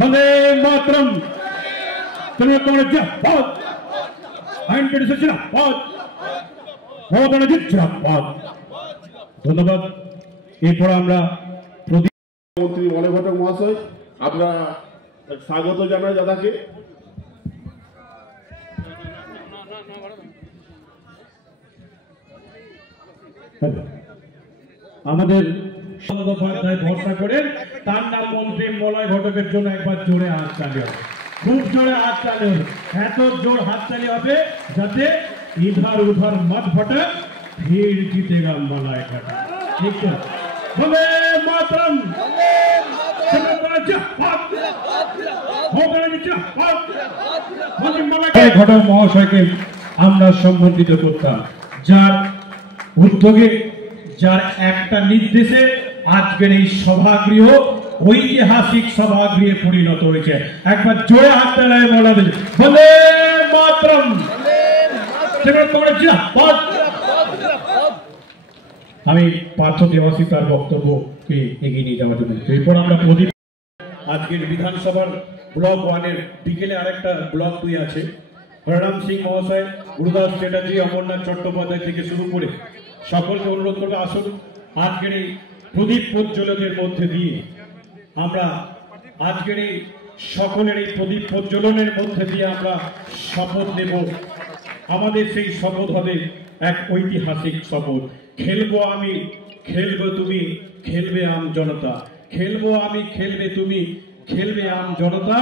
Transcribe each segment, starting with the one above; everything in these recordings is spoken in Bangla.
वंदे मातरम। ধন্যবাদ। এরপর আমরা মন্ত্রী মলয় ঘটক মহাশয় আমরা স্বাগত জানাই দাদাকে। আমাদের বন্দ্যোপাধ্যায় ভরসা করে তার নাম মন্ত্রী মলয় ঘটকের জন্য একবার জোরে হাত চালিয়ে হবে, খুব জোরে হাত চালিয়ে হবে, এত জোর হাত চালিয়ে হবে যাতে ইধার উধার মত ফটে, ভিড় জিতেগা মলয় ঘটক। ঠিক আছে, বন্দে মাতরম। ঘটক মহাশয়কে আমরা সম্বর্ধিত করতাম, যার উদ্যোগে, যার একটা নির্দেশে আজকের এই সভাগৃহ ঐতিহাসিক সভাগৃহে পরিণত হয়েছে। একবার জোরে হাত তালায় বলা দিল বন্দে মাতরম। আমি পার্থ দেবাসী তার বক্তব্যকে এগিয়ে নিয়ে যাওয়ার জন্য। এরপর আমরা প্রদীপ আজকের বিধানসভার ব্লক 1-এর বিকেলে আরেকটা ব্লক 2 আছে। হররাম সিং মহাশয়, গুরুদাস চ্যাটার্জি, অমরনাথ চট্টোপাধ্যায় থেকে শুরু করে সকলকে অনুরোধ করবে আসুন আজকের এই প্রদীপ প্রজ্বলনের মধ্যে দিয়ে আমরা আজকের এই সকলের এই প্রদীপ প্রজ্বলনের মধ্যে দিয়ে আমরা শপথ নেব। আমাদের সেই শপথ হবে এক ঐতিহাসিক শপথ। খেলবো আমি, খেলবো তুমি, খেলবে আম জনতা। খেলবো আমি, খেলবে তুমি, খেলবে আম জনতা।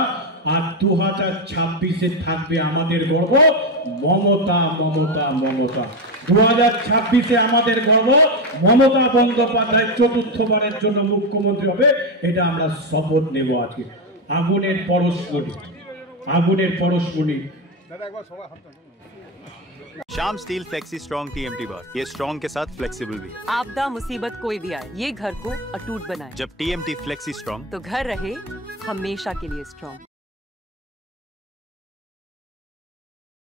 আর 2026-এ থাকবে আমাদের গর্ব মমতা, মমতা, মমতা। 2026-এ আমাদের গর্ব মমতা বন্দ্যোপাধ্যায় চতুর্থবারের জন্য মুখ্যমন্ত্রী হবে, এটা আমরা শপথ নেব আজকে। আগুনের পরশমণি, আগুনের পরশমণি। शाम स्टील फ्लेक्सी स्ट्रॉन्ग TMT बार, ये स्ट्रॉन्ग के साथ फ्लेक्सिबल भी है। आपदा मुसीबत कोई भी आए, ये घर को अटूट बनाए। जब TMT फ्लेक्सी स्ट्रॉन्ग तो घर रहे हमेशा के लिए स्ट्रॉन्ग।